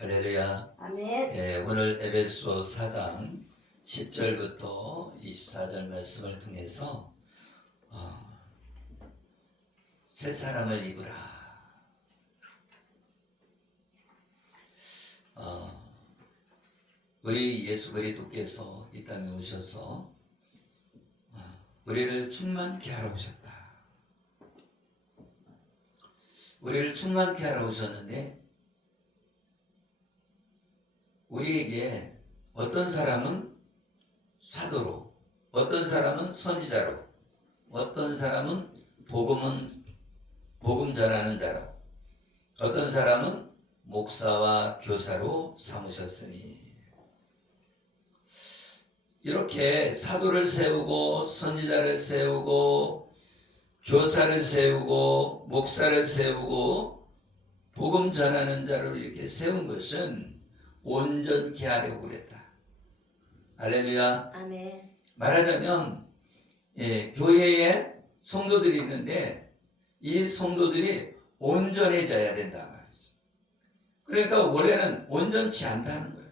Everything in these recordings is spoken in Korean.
할렐루야. 아멘. 오늘 에베소 4장 10절부터 24절 말씀을 통해서 새 사람을 입으라. 우리 예수 그리스도께서 이 땅에 오셔서 우리를 충만케 하러 오셨다. 우리를 충만케 하러 오셨는데 우리에게 어떤 사람은 사도로, 어떤 사람은 선지자로, 어떤 사람은 복음 전하는 자로, 어떤 사람은 목사와 교사로 삼으셨으니, 이렇게 사도를 세우고 선지자를 세우고 교사를 세우고 목사를 세우고 복음 전하는 자로 이렇게 세운 것은 온전케 하려고 그랬다. 할렐루야. 아멘. 말하자면 교회에 성도들이 있는데 이 성도들이 온전해져야 된다 말이죠. 그러니까 원래는 온전치 않다는 거예요.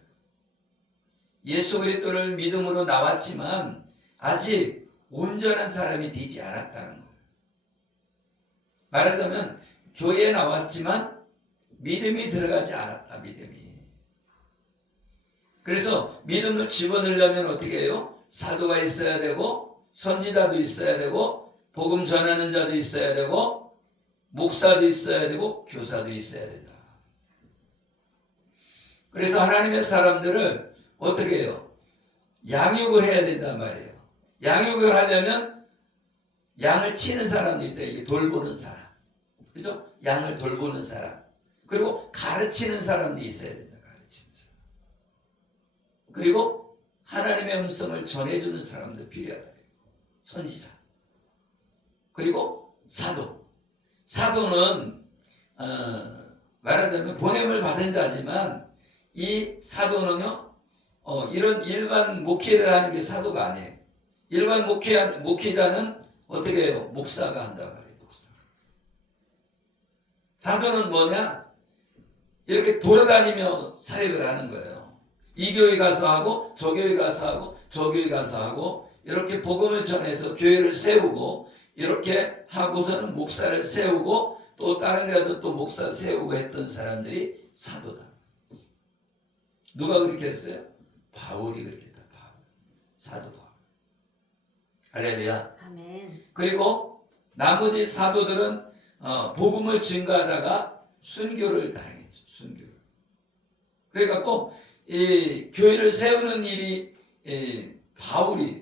예수 그리스도를 믿음으로 나왔지만 아직 온전한 사람이 되지 않았다는 거예요. 말하자면 교회에 나왔지만 믿음이 들어가지 않았다. 믿음이. 그래서 믿음을 집어넣으려면 어떻게 해요? 사도가 있어야 되고 선지자도 있어야 되고 복음 전하는 자도 있어야 되고 목사도 있어야 되고 교사도 있어야 된다. 그래서 하나님의 사람들을 어떻게 해요? 양육을 해야 된단 말이에요. 양육을 하려면 양을 치는 사람도 있다. 이게 돌보는 사람. 그죠? 양을 돌보는 사람. 그리고 가르치는 사람도 있어야 된다. 가르치는 사람. 그리고 하나님의 음성을 전해주는 사람도 필요하다. 선지자. 그리고 사도. 사도는 말하자면 보냄을 받은 자지만 이 사도는요 이런 일반 목회를 하는 게 사도가 아니에요. 일반 목회자는 어떻게 해요? 목사가 한단 말이에요. 목사. 사도는 뭐냐? 이렇게 돌아다니며 사역을 하는 거예요. 이 교회 가서 하고 저 교회 가서 하고 저 교회 가서 하고 이렇게 복음을 전해서 교회를 세우고 이렇게 하고서는 목사를 세우고 또 다른 데도 또 목사 세우고 했던 사람들이 사도다. 누가 그렇게 했어요? 바울이 그렇게 했다. 바울. 사도 바울. 할렐루야. 아멘. 그리고 나머지 사도들은 복음을 증거하다가 순교를 당했죠. 순교를. 그래갖고 이 교회를 세우는 일이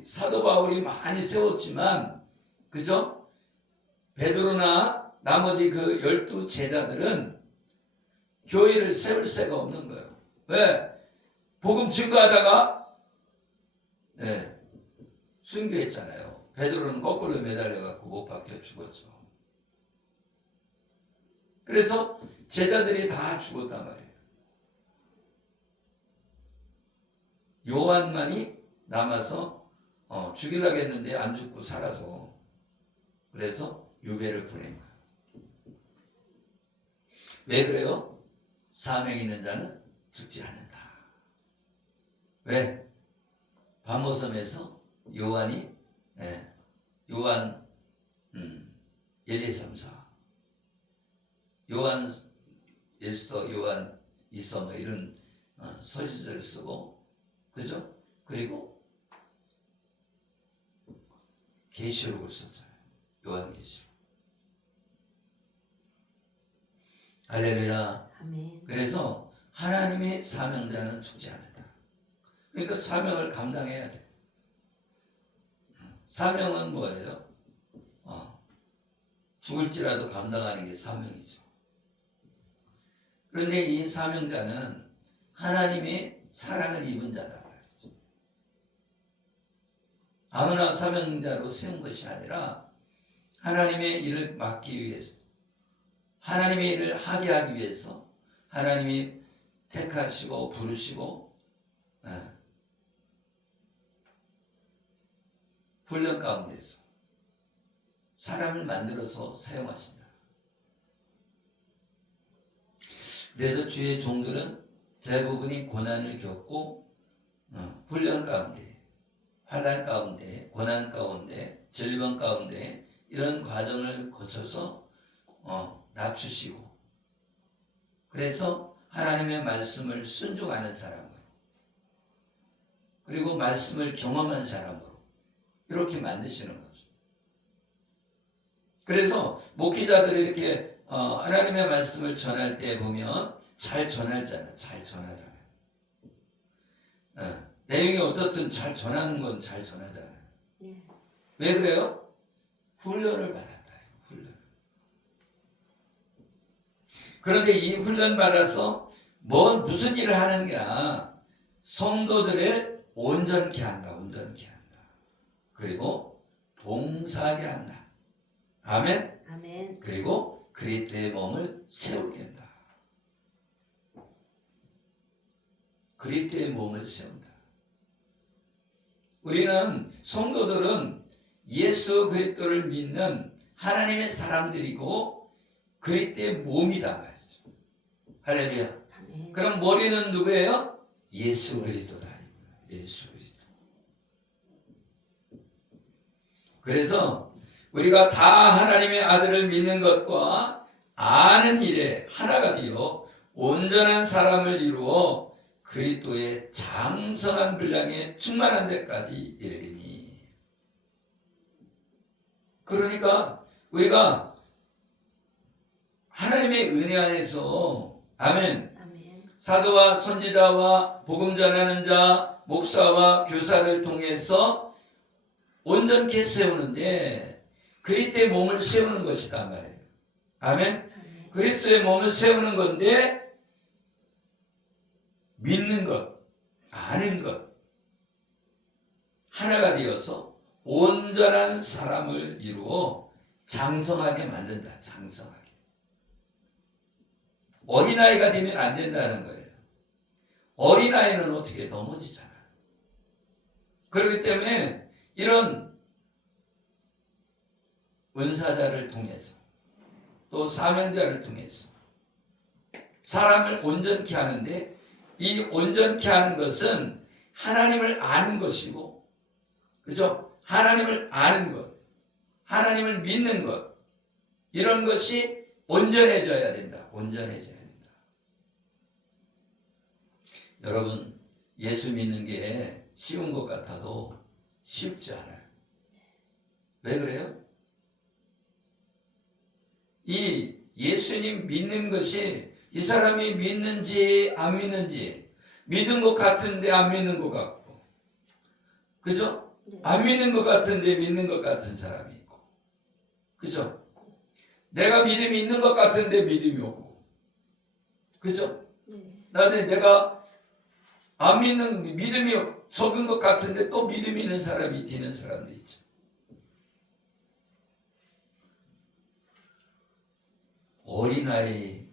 사도 바울이 많이 세웠지만 그죠? 베드로나 나머지 그 12 제자들은 교회를 세울 새가 없는 거예요. 왜? 복음 증거하다가 순교했잖아요. 베드로는 거꾸로 매달려갖고 못 박혀 죽었죠. 그래서 제자들이 다 죽었단 말이에요. 요한만이 남아서 죽이려고 했는데 안 죽고 살아서 그래서 유배를 보낸 거예요. 왜 그래요? 사명 있는 자는 죽지 않는다. 왜? 바모섬에서 요한 1, 2, 3, 4 요한 1서 요한 2서 뭐 이런 서신서를 쓰고 그죠? 그리고 계시록을 썼잖아요. 요한계시록. 할렐루야. 아멘. 그래서 하나님의 사명자는 죽지 않는다. 그러니까 사명을 감당해야 돼. 사명은 뭐예요? 죽을지라도 감당하는 게 사명이죠. 그런데 이 사명자는 하나님의 사랑을 입은 자다. 아무나 사명자로 세운 것이 아니라 하나님의 일을 맡기 위해서 하나님의 일을 하게 하기 위해서 하나님이 택하시고 부르시고 훈련 가운데서 사람을 만들어서 사용하신다. 그래서 주의 종들은 대부분이 고난을 겪고 훈련 가운데, 환난 가운데, 고난 가운데, 질병 가운데 이런 과정을 거쳐서 낮추시고, 그래서 하나님의 말씀을 순종하는 사람으로, 그리고 말씀을 경험한 사람으로 이렇게 만드시는 거죠. 그래서 목회자들이 이렇게 하나님의 말씀을 전할 때 보면 잘 전하잖아요. 잘 전하잖아요. 내용이 어떻든 잘 전하는 건 잘 전하잖아요. 왜 그래요? 훈련을 받았다. 훈련. 그런데 이 훈련 받아서 무슨 일을 하는 게 아니라 성도들을 온전케 한다. 온전케 한다. 그리고 봉사하게 한다. 아멘. 아멘. 그리고 그리스도의 몸을 세우게 한다. 그리스도의 몸을 세운다. 우리는 성도들은 예수 그리스도를 믿는 하나님의 사람들이고 그리스도의 몸이다 말이죠. 할렐루야. 아멘. 그럼 머리는 누구예요? 예수 그리스도다. 예수 그리스도. 그래서 우리가 다 하나님의 아들을 믿는 것과 아는 일에 하나가 되어 온전한 사람을 이루어 그리스도의 장성한 분량에 충만한 데까지 이르리니. 그러니까 우리가 하나님의 은혜 안에서 아멘. 아멘. 사도와 선지자와 복음 전하는 자, 목사와 교사를 통해서 온전케 세우는데 그리스도의 몸을 세우는 것이다 말이에요. 아멘. 아멘. 그리스도의 몸을 세우는 건데 믿는 것, 아는 것 하나가 되어서 온전한 사람을 이루어 장성하게 만든다. 장성하게. 어린아이가 되면 안 된다는 거예요. 어린아이는 어떻게 넘어지잖아요. 그렇기 때문에 이런 은사자를 통해서 또 사명자를 통해서 사람을 온전케 하는데, 이 온전케 하는 것은 하나님을 아는 것이고, 그죠? 하나님을 아는 것, 하나님을 믿는 것, 이런 것이 온전해져야 된다. 온전해져야 된다. 여러분, 예수 믿는 게 쉬운 것 같아도 쉽지 않아요. 왜 그래요? 이 예수님 믿는 것이 이 사람이 믿는지 안 믿는지, 믿은 것 같은데 안 믿는 것 같고, 그죠? 안 믿는 것 같은데 믿는 것 같은 사람이 있고, 그죠? 내가 믿음이 있는 것 같은데 믿음이 없고, 그죠? 나도 내가 안 믿는, 믿음이 적은 것 같은데 또 믿음이 있는 사람이 되는 사람도 있죠. 어린아이가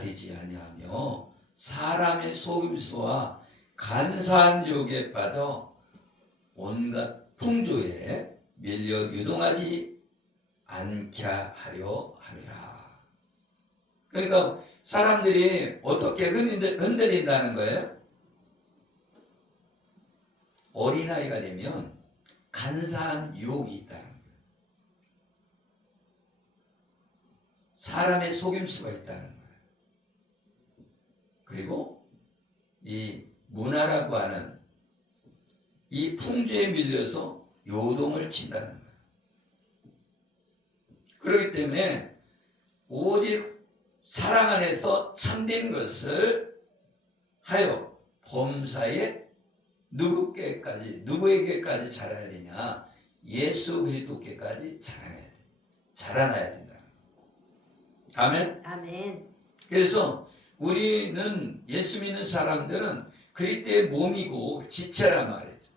되지 아니하며 사람의 속임수와 간사한 유혹에 빠져 온갖 풍조에 밀려 유동하지 않게 하려 함이라. 그러니까 사람들이 어떻게 흔들린다는 거예요? 어린아이가 되면 간사한 유혹이 있다는 거예요. 사람의 속임수가 있다는 거예요. 그리고 이 문화라고 하는 이 풍조에 밀려서 요동을 친다는 거예요. 그렇기 때문에 오직 사랑 안에서 참된 것을 하여 범사에 누구에게까지 자라야 되냐? 예수 그리스도께까지 자라나야 된다. 아멘. 아멘. 그래서 우리는 예수 믿는 사람들은 그리스도의 몸이고 지체란 말이죠.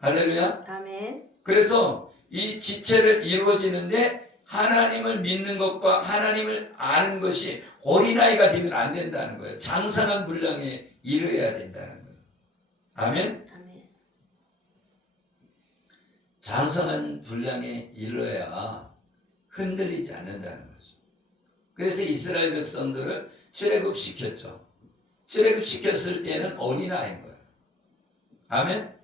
할렐루야. 아멘. 그래서 이 지체를 이루어지는데 하나님을 믿는 것과 하나님을 아는 것이 어린아이가 되면 안 된다는 거예요. 장성한 분량에 이르러야 된다는 거예요. 아멘. 아멘. 장성한 분량에 이르러야 흔들리지 않는다는 거죠. 그래서 이스라엘 백성들을 출애굽시켰죠. 출애굽시켰을 때는 어린아이인 거예요. 아멘?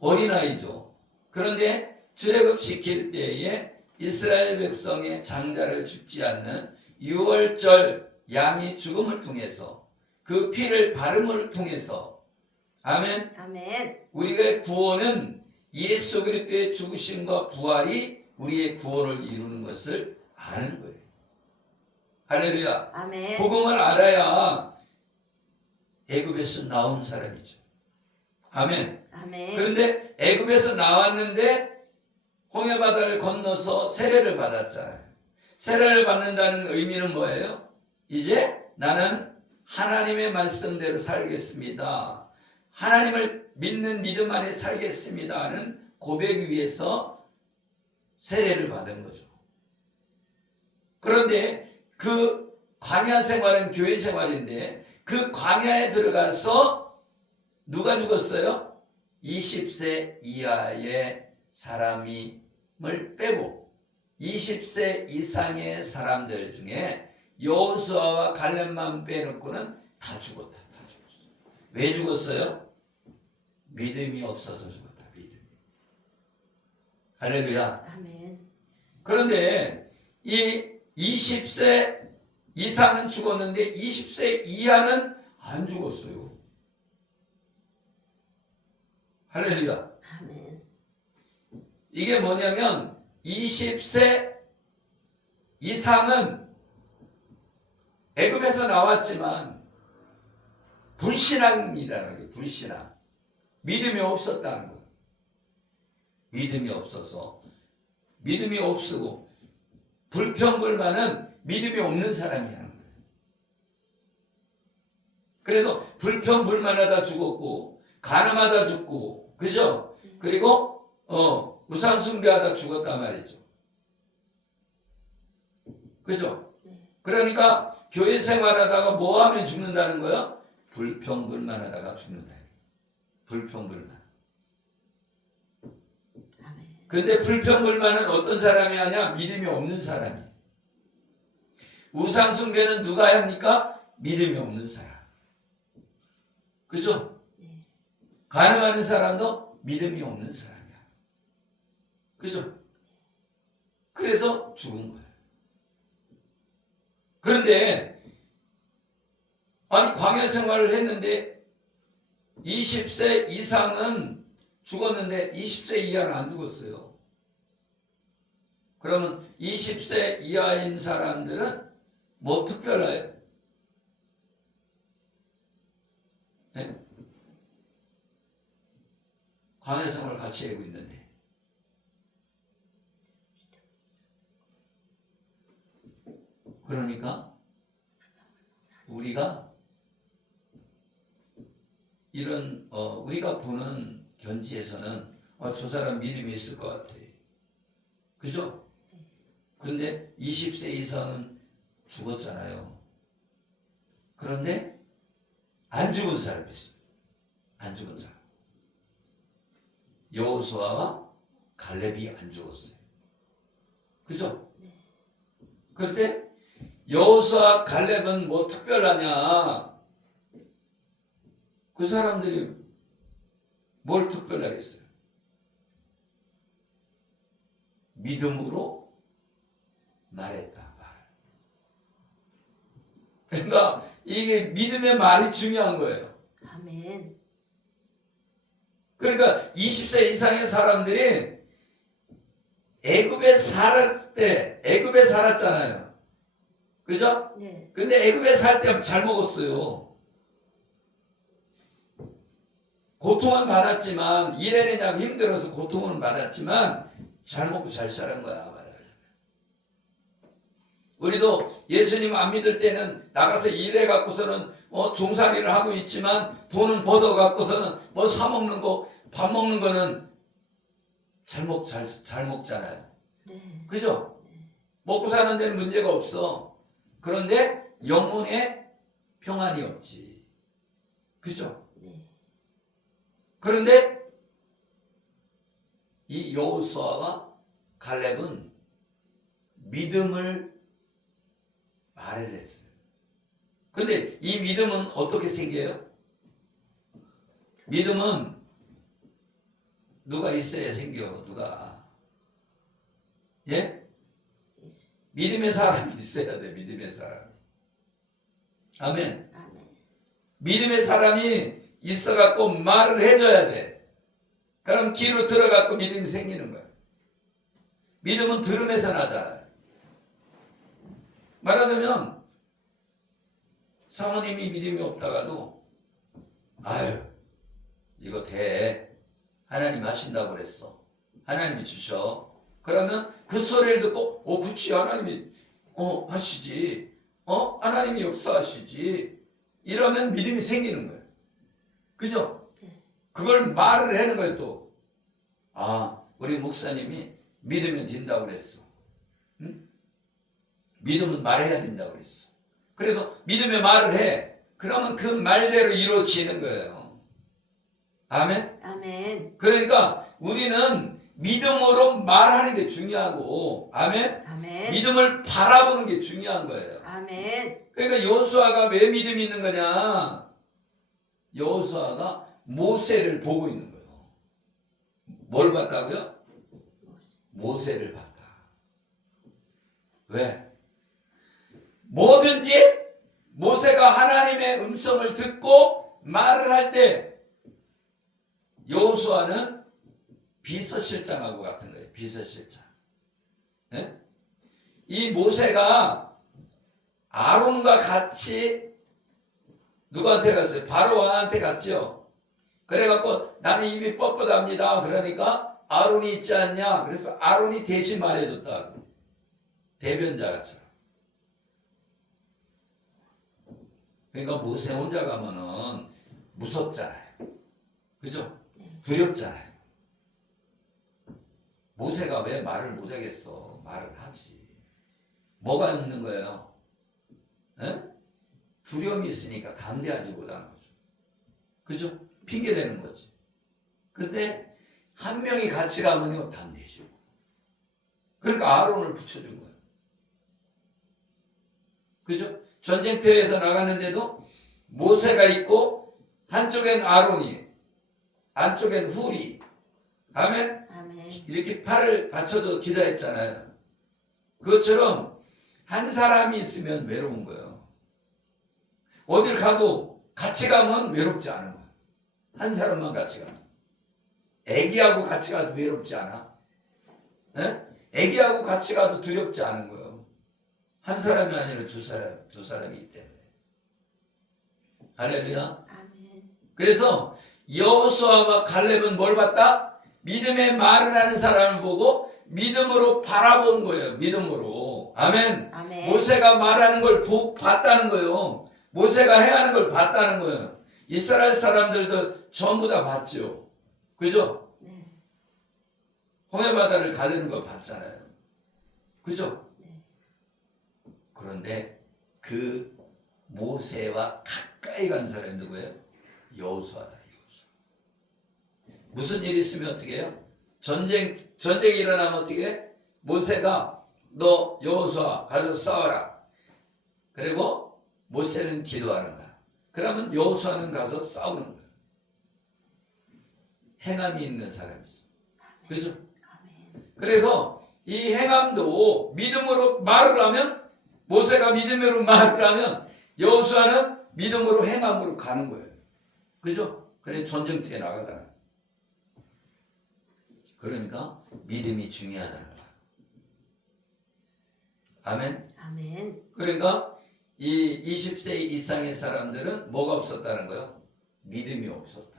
어린아이죠. 그런데 출애굽시킬 때에 이스라엘 백성의 장자를 죽지 않는 유월절 양이 죽음을 통해서 그 피를 바름을 통해서 아멘. 아멘. 우리의 구원은 예수 그리스도의 죽으심과 부활이 우리의 구원을 이루는 것을 아는 거예요. 할렐루야. 아멘. 복음을 알아야 애굽에서 나온 사람이죠. 아멘. 아멘. 그런데 애굽에서 나왔는데 홍해 바다를 건너서 세례를 받았잖아요. 세례를 받는다는 의미는 뭐예요? 이제 나는 하나님의 말씀대로 살겠습니다. 하나님을 믿는 믿음 안에 살겠습니다 하는 고백 위에서 세례를 받은 거죠. 그런데 그 광야 생활은 교회 생활인데 그 광야에 들어가서 누가 죽었어요? 20세 이하의 사람을 빼고 20세 이상의 사람들 중에 여호수아와 갈렙만 빼놓고는 다 죽었다. 다 죽었어. 왜 죽었어요? 믿음이 없어서 죽었다. 믿음이. 할렐루야. 아멘. 그런데 이 20세 이상은 죽었는데 20세 이하는 안 죽었어요. 할렐루야. 아멘. 이게 뭐냐면 20세 이상은 애굽에서 나왔지만 불신앙이라는 거예요. 불신앙. 믿음이 없었다는 거예요. 믿음이 없어서 믿음이 없고 불평불만은 믿음이 없는 사람이라는 거예요. 그래서 불평불만하다 죽었고 간음하다 죽고 그죠? 그리고 우상 숭배하다 죽었단 말이죠. 그죠? 그러니까 교회 생활하다가 뭐 하면 죽는다는 거야? 불평불만하다가 죽는다. 불평불만. 아멘. 근데 불평불만은 어떤 사람이 하냐? 믿음이 없는 사람이. 우상 숭배는 누가 합니까? 믿음이 없는 사람. 그죠? 간음하는 사람도 믿음이 없는 사람이야. 그죠? 그래서 죽은 거예요. 그런데 아니 광야 생활을 했는데 20세 이상은 죽었는데 20세 이하는 안 죽었어요. 그러면 20세 이하인 사람들은 뭐 특별해요? 네? 광야 생활을 같이 하고 있는데 그러니까 우리가 이런 우리가 보는 견지에서는 저 사람 믿음이 있을 것 같아. 그죠? 근데 20세 이상은 죽었잖아요. 그런데 안 죽은 사람이 있어요. 안 죽은 사람. 여호수아와 갈렙이 안 죽었어요. 그죠? 그런데 여호수아 갈렙은 뭐 특별하냐? 그 사람들이 뭘 특별하겠어요? 믿음으로 말했다. 말. 그러니까 이게 믿음의 말이 중요한 거예요. 아멘. 그러니까 20세 이상의 사람들이 애굽에 살았잖아요. 그죠? 네. 근데 애굽에 살 때 잘 먹었어요. 고통은 받았지만 일해내냐고 힘들어서 고통은 받았지만 잘 먹고 잘 사는 거야. 우리도 예수님 안 믿을 때는 나가서 일해 갖고서는 종살이를 하고 있지만 돈은 벌어 갖고서는 뭐 사 먹는 거, 밥 먹는 거는 잘 먹잖아요. 네. 그죠? 먹고 사는 데는 문제가 없어. 그런데 영혼에 평안이 없지. 그죠? 네. 그런데 이 여호수아와 갈렙은 믿음을 말을 했어요. 근데 이 믿음은 어떻게 생겨요? 믿음은 누가 있어야 생겨. 누가. 예? 믿음의 사람이 있어야 돼. 믿음의 사람이. 아멘. 아멘. 믿음의 사람이 있어갖고 말을 해줘야 돼. 그럼 귀로 들어갖고 믿음이 생기는 거야. 믿음은 들음에서 나잖아요. 말하자면 사모님이 믿음이 없다가도 아유 이거 돼. 하나님 하신다고 그랬어. 하나님이 주셔. 그러면 그 소리를 듣고 그치 하나님이 하시지. 하나님이 역사하시지. 이러면 믿음이 생기는 거예요. 그죠? 그걸 말을 하는 거예요 또. 우리 목사님이 믿으면 된다고 그랬어. 응? 믿음은 말해야 된다고 그랬어. 그래서 믿음의 말을 해. 그러면 그 말대로 이루어지는 거예요. 아멘? 아멘. 그러니까 우리는 믿음으로 말하는 게 중요하고, 아멘? 아멘. 믿음을 바라보는 게 중요한 거예요. 아멘. 그러니까 여호수아가 왜 믿음이 있는 거냐? 여호수아가 모세를 보고 있는 거예요. 뭘 봤다고요? 모세를 봤다. 왜? 뭐든지 모세가 하나님의 음성을 듣고 말을 할 때 여호수아는 비서실장하고 같은 거예요. 비서실장. 네? 이 모세가 아론과 같이 누구한테 갔어요? 바로왕한테 갔죠. 그래갖고 나는 입이 뻣뻣합니다. 그러니까 아론이 있지 않냐? 그래서 아론이 대신 말해줬다. 대변자같이. 그러니까 모세 혼자 가면은 무섭잖아요. 그죠? 두렵잖아요. 모세가 왜 말을 못하겠어? 말을 하지. 뭐가 없는 거예요? 에? 두려움이 있으니까 담대하지 못하는 거죠. 그죠? 핑계대는 거지. 근데 한 명이 같이 가면요 담대해지고. 그러니까 아론을 붙여준 거예요. 그죠? 전쟁터에서 나가는데도 모세가 있고 한쪽엔 아론이, 안쪽엔 훌이. 아멘? 아멘. 이렇게 팔을 받쳐서 기도했잖아요. 그것처럼 한 사람이 있으면 외로운 거예요. 어딜 가도 같이 가면 외롭지 않은 거예요. 한 사람만 같이 가면. 애기하고 같이 가도 외롭지 않아. 에? 애기하고 같이 가도 두렵지 않은 거예요. 한 사람이 아니라 두 사람이기 때문에. 할렐루야. 아멘. 그래서 여호수아와 갈렙은 뭘 봤다? 믿음의 말을 하는 사람을 보고 믿음으로 바라본 거예요. 믿음으로. 아멘. 아멘. 모세가 말하는 걸 봤다는 거예요. 모세가 행하는 걸 봤다는 거예요. 이스라엘 사람들도 전부 다 봤죠. 그죠? 네. 홍해바다를 가르는 거 봤잖아요. 그죠? 네. 그런데 그 모세와 가까이 간 사람이 누구예요? 여호수아다. 여호수아. 무슨 일이 있으면 어떻게 해요? 전쟁이 일어나면 어떻게 해? 모세가 너 여호수아 가서 싸워라. 그리고 모세는 기도하는 거야. 그러면 여호수아는 가서 싸우는 거야. 행함이 있는 사람이죠. 그죠? 아멘. 그래서 이 행함도 믿음으로 말을 하면, 모세가 믿음으로 말을 하면 여호수아는 믿음으로 행함으로 가는 거예요. 그죠? 그래 전쟁터에 나가잖아요. 그러니까 믿음이 중요하다는 거야. 아멘. 아멘. 그러니까 이 20세 이상의 사람들은 뭐가 없었다는 거예요? 믿음이 없었다.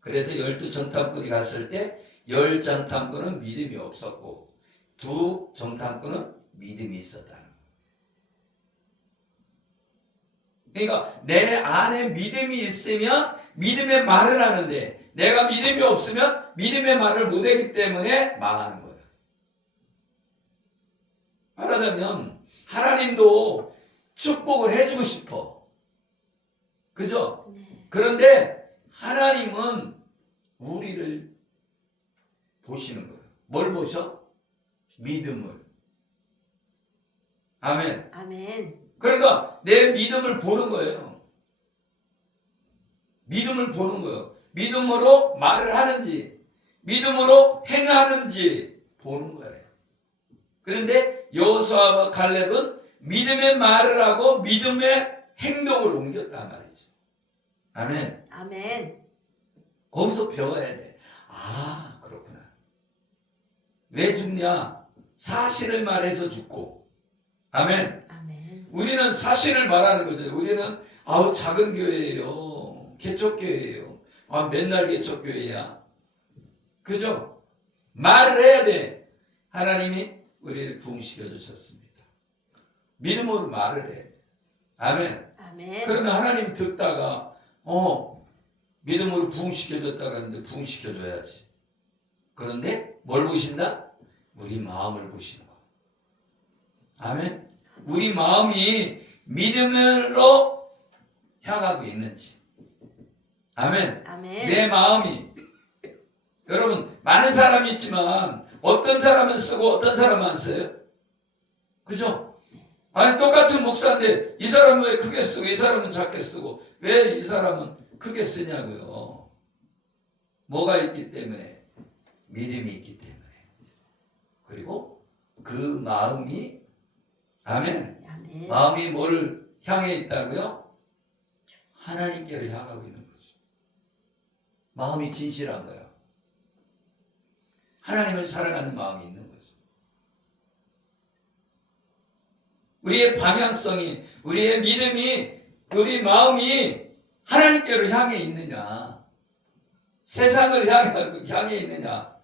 그래서 12정탐꾼이 갔을 때 10정탐꾼은 믿음이 없었고 2정탐꾼은 믿음이 있었다는 거예요. 그러니까 내 안에 믿음이 있으면 믿음의 말을 하는데, 내가 믿음이 없으면 믿음의 말을 못하기 때문에 망하는 거예요. 말하자면 하나님도 축복을 해주고 싶어. 그죠? 네. 그런데 하나님은 우리를 보시는 거예요. 뭘 보셔? 믿음을. 아멘. 아멘. 그러니까 내 믿음을 보는 거예요. 믿음을 보는 거예요. 믿음으로 말을 하는지, 믿음으로 행하는지 보는 거예요. 그런데 여호수아와 갈렙은 믿음의 말을 하고 믿음의 행동을 옮겼단 말이죠. 아멘. 아멘. 거기서 배워야 돼. 아, 그렇구나. 왜 죽냐? 사실을 말해서 죽고. 아멘. 아멘. 우리는 사실을 말하는 거죠. 우리는 아우 작은 교회예요. 개척교회예요. 아, 맨날 개척교회야. 그죠? 말을 해야 돼. 하나님이 우리를 부흥시켜 주셨습니다. 믿음으로 말을 해야 돼. 아멘. 아멘. 그러면 하나님 듣다가 믿음으로 부흥시켜줬다 그러는데 부흥시켜줘야지. 그런데 뭘 보신다? 우리 마음을 보시는 거. 아멘. 우리 마음이 믿음으로 향하고 있는지. 아멘. 아멘. 내 마음이. 여러분 많은 사람이 있지만 어떤 사람은 쓰고 어떤 사람은 안 써요. 그죠? 아니 똑같은 목사인데 이 사람은 왜 크게 쓰고 이 사람은 작게 쓰고 왜 이 사람은 크게 쓰냐고요. 뭐가 있기 때문에? 믿음이 있기 때문에. 그리고 그 마음이 아멘. 아멘. 마음이 뭐를 향해 있다고요? 하나님께로 향하고 있는 거죠. 마음이 진실한 거야. 하나님을 사랑하는 마음이 있는 거죠. 우리의 방향성이, 우리의 믿음이, 우리 마음이 하나님께로 향해 있느냐, 세상을 향해 있느냐,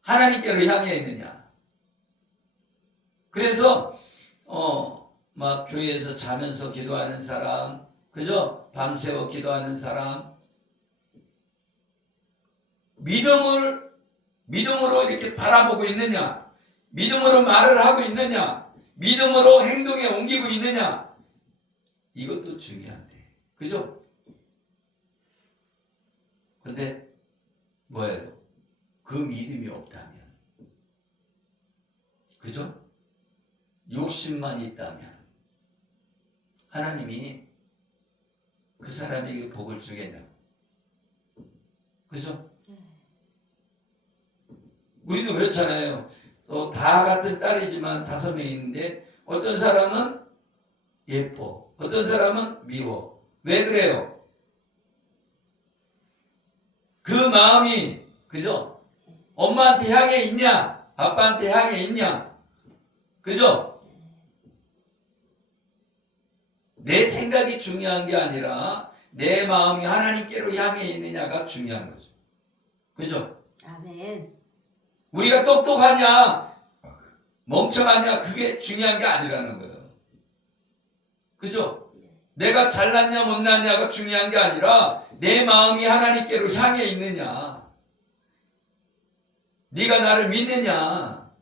하나님께로 향해 있느냐. 그래서 막 교회에서 자면서 기도하는 사람, 그죠? 밤새워 기도하는 사람, 믿음으로 이렇게 바라보고 있느냐, 믿음으로 말을 하고 있느냐, 믿음으로 행동에 옮기고 있느냐, 이것도 중요한데, 그죠? 근데 뭐예요? 그 믿음이 없다면, 그죠? 욕심만 있다면 하나님이 그 사람에게 복을 주겠냐고. 그죠? 우리도 그렇잖아요. 또 다 같은 딸이지만 5명 있는데 어떤 사람은 예뻐, 어떤 사람은 미워. 왜 그래요? 그 마음이, 그죠? 엄마한테 향해 있냐, 아빠한테 향해 있냐, 그죠? 내 생각이 중요한 게 아니라 내 마음이 하나님께로 향해 있느냐가 중요한 거죠. 그죠? 아멘. 우리가 똑똑하냐 멍청하냐 그게 중요한 게 아니라는 거예요. 그죠? 내가 잘났냐 못났냐가 중요한 게 아니라 내 마음이 하나님께로 향해 있느냐, 네가 나를 믿느냐,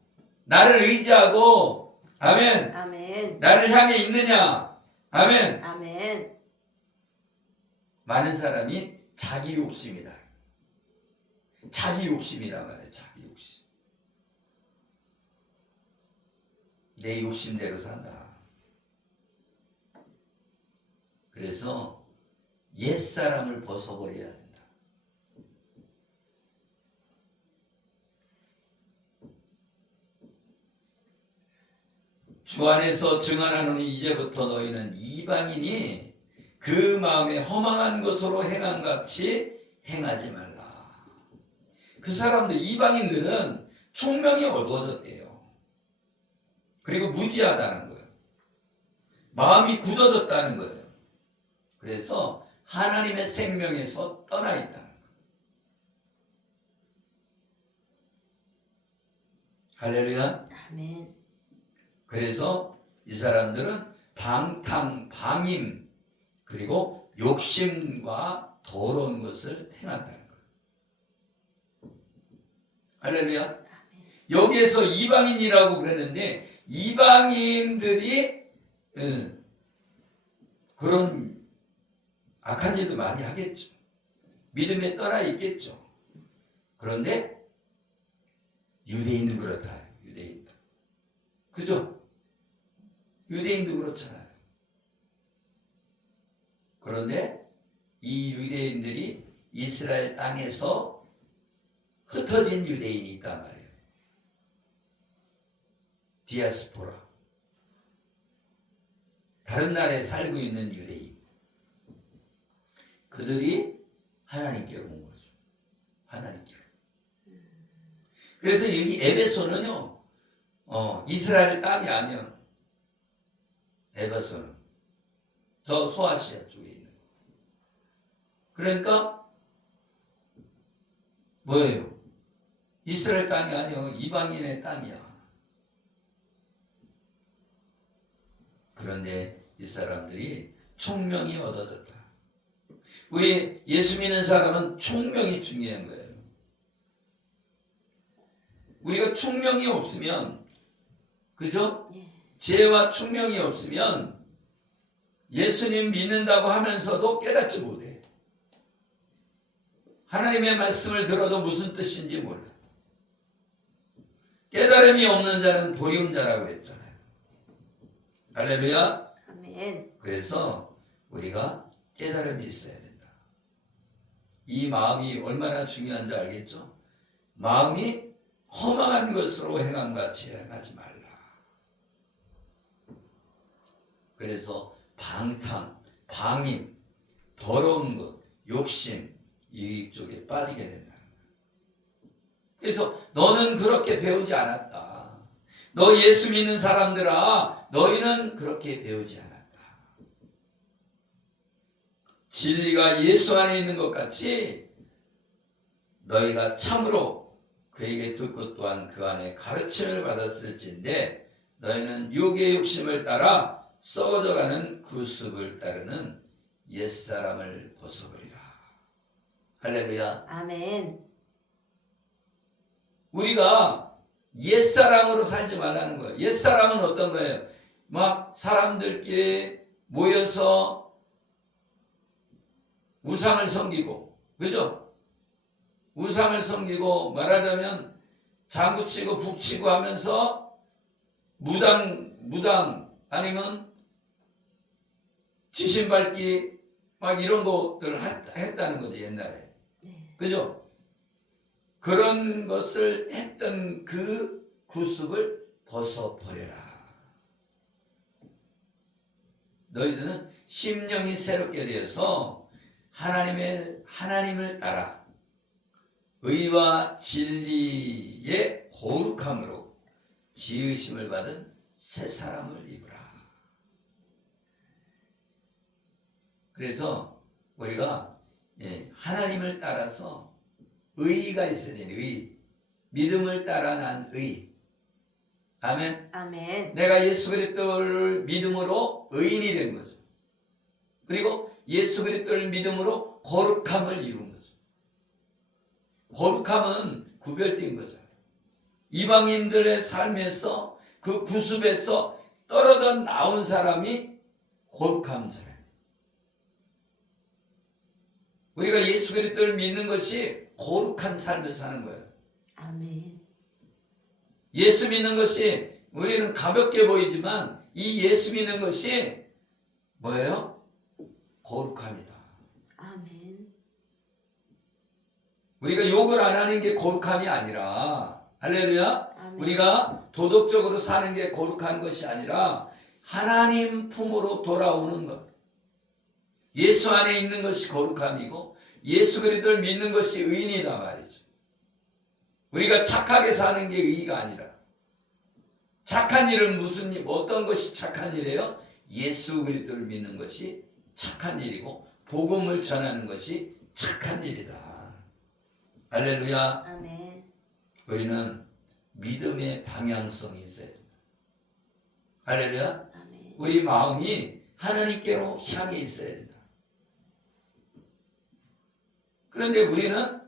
나를 의지하고 아멘, 아멘. 나를 향해 있느냐, 아멘. 아멘. 많은 사람이 자기 욕심이다. 자기 욕심이란 말이에요. 자기 욕심. 내 욕심대로 산다. 그래서 옛사람을 벗어버려야 된다. 주 안에서 증언하노니 이제부터 너희는 이방인이 그 마음에 허망한 것으로 행한 같이 행하지 말라. 그 사람들, 이방인들은 총명이 어두워졌대요. 그리고 무지하다는 거예요. 마음이 굳어졌다는 거예요. 그래서 하나님의 생명에서 떠나 있다는 거예요. 할렐루야. 아멘. 그래서 이 사람들은 방탕, 방임, 그리고 욕심과 더러운 것을 행한다는 거예요. 할렐루야. 여기에서 이방인이라고 그랬는데 이방인들이 그런 악한 일도 많이 하겠죠. 믿음에 떠나 있겠죠. 그런데 유대인은 그렇다. 유대인. 그죠? 유대인도 그렇잖아요. 그런데 이 유대인들이 이스라엘 땅에서 흩어진 유대인이 있단 말이에요. 디아스포라. 다른 나라에 살고 있는 유대인. 그들이 하나님께로 온 거죠. 하나님께로. 그래서 여기 에베소는요, 이스라엘 땅이 아니에요. 에베소는. 저 소아시아 쪽에 있는 거. 그러니까, 뭐예요? 이스라엘 땅이 아니에요. 이방인의 땅이야. 그런데 이 사람들이 총명이 얻어졌다. 우리 예수 믿는 사람은 총명이 중요한 거예요. 우리가 총명이 없으면, 그죠? 지혜와 총명이 없으면 예수님 믿는다고 하면서도 깨닫지 못해. 하나님의 말씀을 들어도 무슨 뜻인지 몰라. 깨달음이 없는 자는 도리음자라고 그랬잖아요. 할렐루야. 아멘. 그래서 우리가 깨달음이 있어야 된다. 이 마음이 얼마나 중요한지 알겠죠? 마음이 허망한 것으로 행함같이 행하지 말라. 그래서 방탕, 방임, 더러운 것, 욕심 이쪽에 빠지게 된다. 그래서 너는 그렇게 배우지 않았다. 너 예수 믿는 사람들아, 너희는 그렇게 배우지 않았다. 진리가 예수 안에 있는 것 같이 너희가 참으로 그에게 듣고 또한 그 안에 가르침을 받았을진데 너희는 육의 욕심을 따라 썩어져가는 구습을 따르는 옛사람을 벗어버리라. 할렐루야. 아멘. 우리가 옛사람으로 살지 말라는 거예요. 옛사람은 어떤 거예요? 막 사람들끼리 모여서 우상을 섬기고, 그죠? 우상을 섬기고, 말하자면 장구치고 북치고 하면서 무당 아니면 지신밟기 막 이런 것들을 했다는 거지, 옛날에. 네. 그죠? 그런 것을 했던 그 구습을 벗어버려라. 너희들은 심령이 새롭게 되어서 하나님을 따라 의와 진리의 거룩함으로 지으심을 받은 새 사람을 입으라. 그래서 우리가 하나님을 따라서 의가 있어야 되는 의. 믿음을 따라 난 의. 아멘. 아멘. 내가 예수 그리스도를 믿음으로 의인이 된 거죠. 그리고 예수 그리스도를 믿음으로 거룩함을 이룬 거죠. 거룩함은 구별된 거잖아요. 이방인들의 삶에서 그 구습에서 떨어져 나온 사람이 거룩한 사람이에요. 우리가 예수 그리스도를 믿는 것이 거룩한 삶을 사는 거예요. 아멘. 예수 믿는 것이 우리는 가볍게 보이지만 이 예수 믿는 것이 뭐예요? 거룩함이다. 아멘. 우리가 욕을 안 하는 게 거룩함이 아니라, 할렐루야. 아멘. 우리가 도덕적으로 사는 게 거룩한 것이 아니라 하나님 품으로 돌아오는 것. 예수 안에 있는 것이 거룩함이고 예수 그리스도를 믿는 것이 의인이다 말이죠. 우리가 착하게 사는 게 의의가 아니라, 착한 일은 무슨 일, 어떤 것이 착한 일이에요? 예수 그리스도를 믿는 것이 착한 일이고 복음을 전하는 것이 착한 일이다. 할렐루야. 아멘. 우리는 믿음의 방향성이 있어야 된다. 할렐루야. 아멘. 우리 마음이 하나님께로 향해 있어야 된다. 그런데 우리는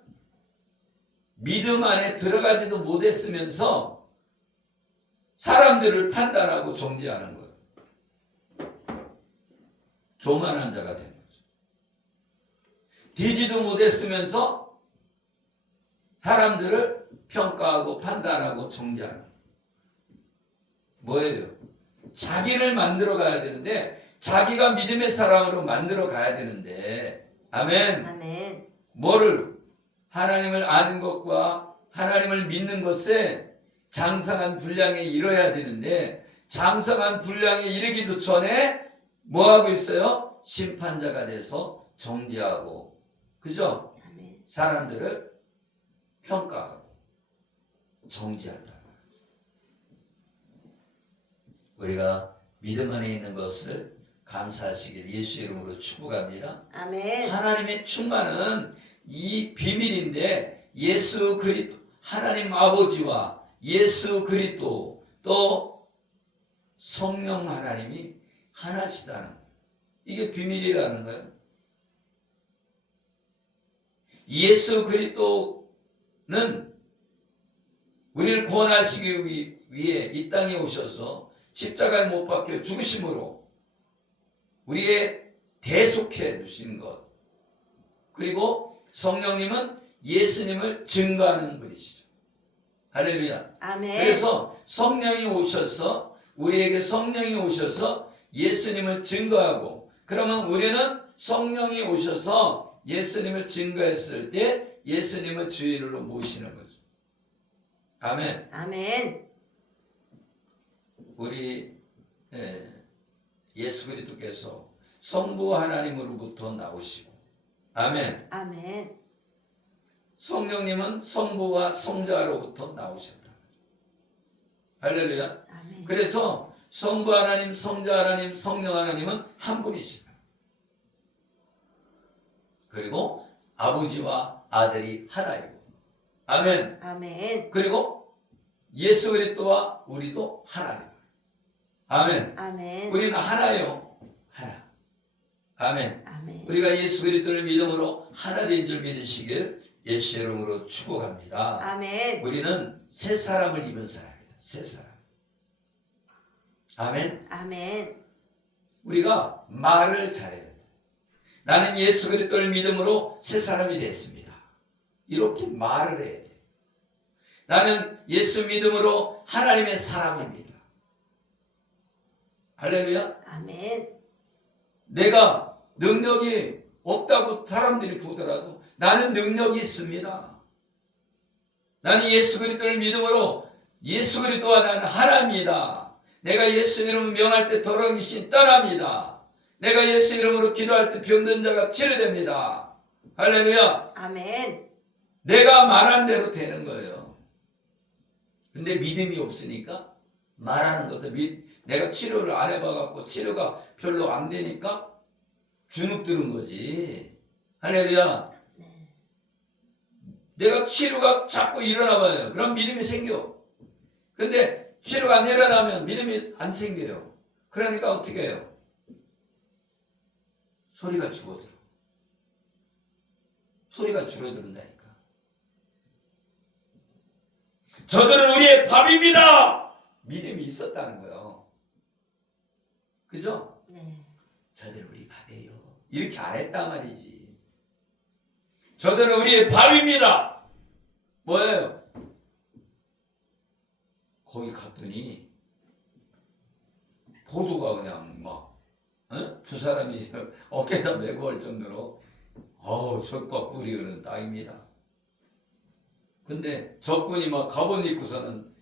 믿음 안에 들어가지도 못했으면서 사람들을 판단하고 정죄하는 거예요. 교만한 자가 된 거죠. 되지도 못했으면서 사람들을 평가하고 판단하고 정죄하는 거예요. 뭐예요? 자기를 만들어 가야 되는데 자기가 믿음의 사람으로 만들어 가야 되는데, 아멘. 아멘. 뭐를? 하나님을 아는 것과 하나님을 믿는 것에 장성한 분량에 이뤄야 되는데, 장성한 분량에 이르기도 전에 뭐 하고 있어요? 심판자가 돼서 정죄하고, 그죠? 아멘. 사람들을 평가하고 정죄한다. 우리가 믿음 안에 있는 것을 감사하시길 예수 이름으로 축복합니다. 아멘. 하나님의 충만은 이 비밀인데, 예수 그리스도, 하나님 아버지와 예수 그리스도 또 성령 하나님이 하나시다는 거예요. 이게 비밀이라는 거예요. 예수 그리스도는 우리를 구원하시기 위해 이 땅에 오셔서 십자가에 못 박혀 죽으심으로 우리의 대속해 주신 것, 그리고 성령님은 예수님을 증거하는 분이시죠. 할렐루야. 아멘. 그래서 성령이 오셔서, 우리에게 성령이 오셔서 예수님을 증거하고, 그러면 우리는 성령이 오셔서 예수님을 증거했을 때 예수님을 주인으로 모시는 거죠. 아멘. 아멘. 우리 예수 그리스도께서 성부 하나님으로부터 나오시고, 아멘. 아멘. 성령님은 성부와 성자로부터 나오셨다. 할렐루야. 아멘. 그래서 성부 하나님, 성자 하나님, 성령 하나님은 한 분이시다. 그리고 아버지와 아들이 하나이고, 아멘. 아멘. 그리고 예수 그리스도와 우리도 하나이다. 아멘. 아멘. 우리는 하나요. 하나. 아멘. 아멘. 우리가 예수 그리스도를 믿음으로 하나 된 줄 믿으시길 예수 이름으로 축복합니다. 아멘. 우리는 새 사람을 입은 사람이다. 새 사람. 아멘. 아멘. 우리가 말을 잘해야 돼. 나는 예수 그리스도를 믿음으로 새 사람이 됐습니다. 이렇게 말을 해야 돼. 나는 예수 믿음으로 하나님의 사람입니다. 할렐루야. 아멘. 내가 능력이 없다고 사람들이 보더라도 나는 능력이 있습니다. 나는 예수 그리스도를 믿음으로 예수 그리스도와 나는 하나입니다. 내가 예수 이름을 명할 때 돌아오는 귀신 떠납니다. 내가 예수 이름으로 기도할 때 병든 자가 치료됩니다. 할렐루야. 아멘. 내가 말한 대로 되는 거예요. 근데 믿음이 없으니까 말하는 것도 내가 치료를 안 해봐갖고 치료가 별로 안 되니까 주눅 드는 거지. 할렐루야. 네. 내가 치료가 자꾸 일어나봐요. 그럼 믿음이 생겨. 근데 치료가 안 일어나면 믿음이 안 생겨요. 그러니까 어떻게 해요? 소리가 죽어들어. 소리가 줄어든다니까. 저들은 우리의 밥입니다. 믿음이 있었다는 거예요. 그죠? 네. 저들은 우리 밥이에요. 이렇게 안 했단 말이지. 저들은 우리의 밥입니다. 뭐예요? 거기 갔더니 포도가 그냥 막 두 사람이 어깨에다 메고 할 정도로 적과 꿀이 흐르는 땅입니다. 근데 적군이 막 갑옷 입고서는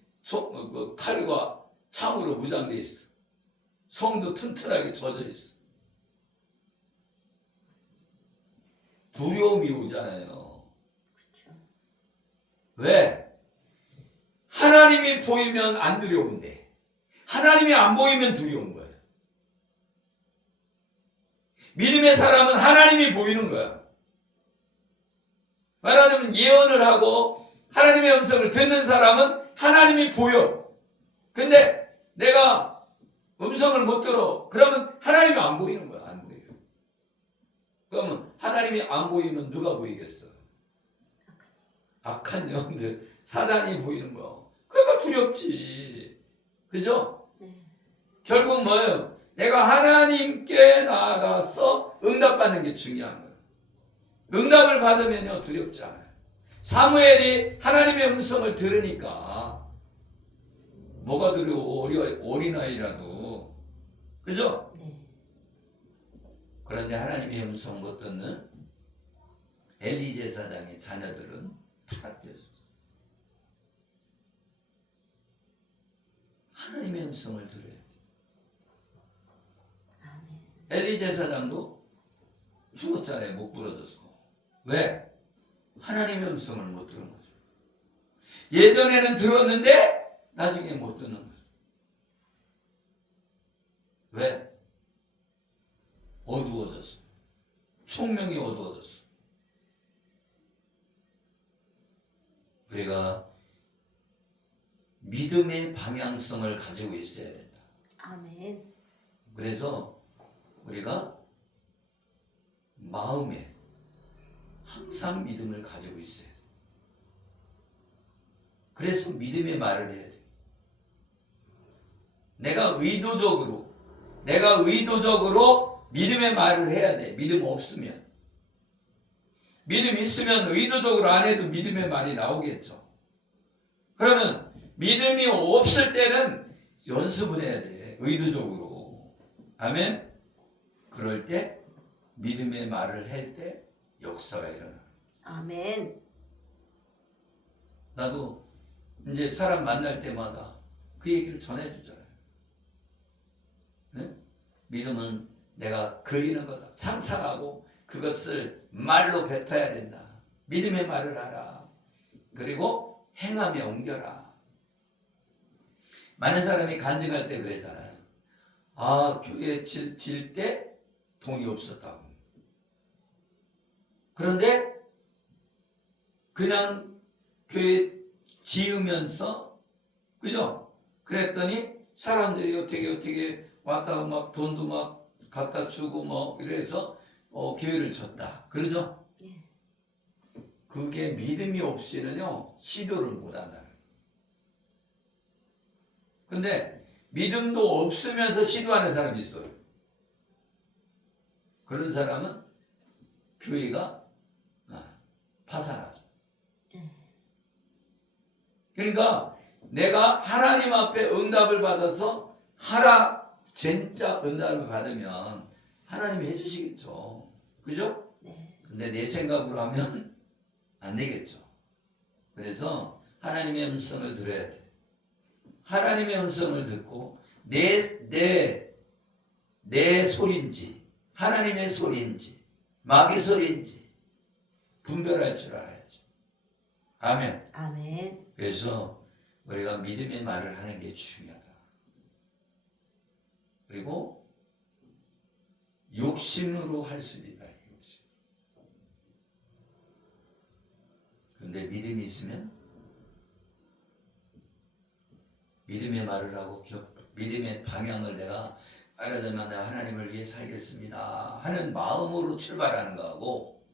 칼과 창으로 무장돼 있어. 성도 튼튼하게 젖어 있어. 두려움이 오잖아요. 그렇죠. 왜? 하나님이 보이면 안 두려운데 하나님이 안 보이면 두려운 거예요. 믿음의 사람은 하나님이 보이는 거야. 말하자면 예언을 하고 하나님의 음성을 듣는 사람은 하나님이 보여. 근데 내가 음성을 못 들어. 그러면 하나님이 안 보이는 거야. 안 보여요. 그러면 하나님이 안 보이면 누가 보이겠어? 악한 영들, 사단이 보이는 거야. 그러니까 두렵지. 그죠? 네. 결국 뭐예요? 내가 하나님께 나아가서 응답받는 게 중요한 거예요. 응답을 받으면요 두렵지 않아요. 사무엘이 하나님의 음성을 들으니까 뭐가 두려워? 어린아이라도. 그죠? 네. 그런데 하나님의 음성 못 듣는 엘리 제사장의 자녀들은 타락되었어요. 하나님의 음성을 들어야 돼. 엘리 제사장도 죽었잖아요. 목 부러졌어. 왜? 하나님의 음성을 못 들은 거죠. 예전에는 들었는데 나중에 못 듣는 거죠. 왜? 어두워졌어. 총명이 어두워졌어. 우리가 믿음의 방향성을 가지고 있어야 된다. 아멘. 그래서 우리가 마음에 항상 믿음을 가지고 있어야 돼. 그래서 믿음의 말을 해야 돼. 내가 의도적으로 믿음의 말을 해야 돼. 믿음 없으면. 믿음 있으면 의도적으로 안 해도 믿음의 말이 나오겠죠. 그러면 믿음이 없을 때는 연습을 해야 돼. 의도적으로. 아멘? 그럴 때 믿음의 말을 할 때 역사가 일어나. 아멘. 나도 이제 사람 만날 때마다 그 얘기를 전해주잖아요. 네? 믿음은 내가 그리는 거다. 상상하고 그것을 말로 뱉어야 된다. 믿음의 말을 하라. 그리고 행함에 옮겨라. 많은 사람이 간증할 때 그랬잖아요. 아, 교회 질 때 돈이 없었다고. 그런데 그냥 교회 지으면서, 그죠? 그랬더니 사람들이 어떻게 왔다가 막 돈도 막 갖다 주고 뭐 이래서 교회를 졌다. 그러죠? 예. 그게 믿음이 없이는요, 시도를 못 한다. 근데 믿음도 없으면서 시도하는 사람이 있어요. 그런 사람은 교회가 파산하죠. 그러니까 내가 하나님 앞에 응답을 받아서 하라, 진짜 응답을 받으면 하나님이 해주시겠죠. 그죠? 네. 근데 내 생각으로 하면 안 되겠죠. 그래서 하나님의 음성을 들어야 돼. 하나님의 음성을 듣고 내 소리인지 하나님의 소리인지 마귀 소리인지 분별할 줄 알아야죠. 아멘. 아멘. 그래서 우리가 믿음의 말을 하는 게 중요하다. 그리고 욕심으로 할 수 있다. 욕심. 그런데 믿음이 있으면 믿음의 말을 하고 믿음의 방향을 내가 알아들면 내가 하나님을 위해 살겠습니다 하는 마음으로 출발하는 거하고,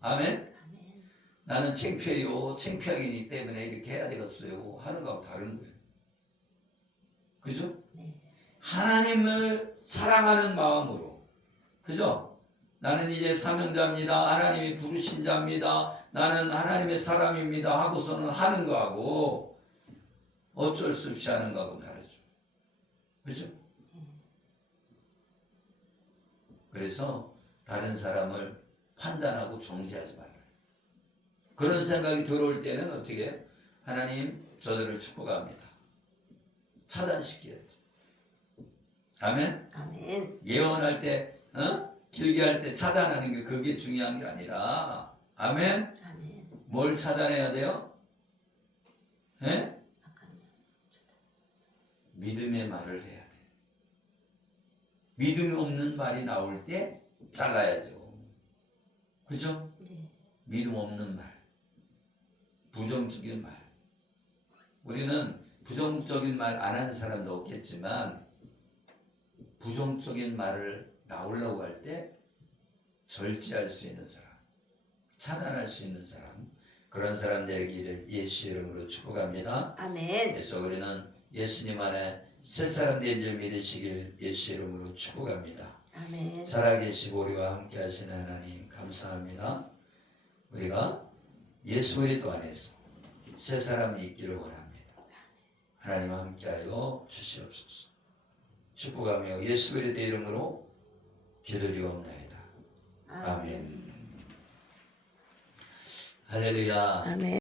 아멘? 아멘. 나는 창피해요, 창피하기 때문에 이렇게 해야 되겠어요 하는 거하고 다른 거예요. 그죠? 네. 하나님을 사랑하는 마음으로, 그죠? 나는 이제 사명자입니다, 하나님이 부르신 자입니다, 나는 하나님의 사람입니다 하고서는 하는 거하고 어쩔 수 없이 하는 거하고 다르죠. 그죠? 그래서 다른 사람을 판단하고 정죄하지 말아요. 그런 생각이 들어올 때는 어떻게 해요? 하나님, 저들을 축복합니다. 차단시켜야죠. 아멘? 아멘. 예언할 때, 길게 할 때 차단하는 게 그게 중요한 게 아니라, 아멘? 아멘. 뭘 차단해야 돼요? 예? 믿음의 말을 해야 돼. 믿음이 없는 말이 나올 때 잘라야죠. 그죠? 네. 믿음 없는 말, 부정적인 말. 우리는 부정적인 말 안 하는 사람도 없겠지만 부정적인 말을 나오려고 할 때 절제할 수 있는 사람, 차단할 수 있는 사람, 그런 사람들에게 예수 이름으로 축복합니다. 아멘. 그래서 우리는 예수님 안에 새 사람 된 줄 믿으시길 예수 이름으로 축복합니다. 아멘. 살아계시고 우리와 함께 하시는 하나님 감사합니다. 우리가 예수 그리스도 안에서 새 사람이 있기를 원합니다. 하나님 함께하여 주시옵소서. 축복하며 예수 그리스도 이름으로 기도드리옵나이다. 할렐루야. 아멘.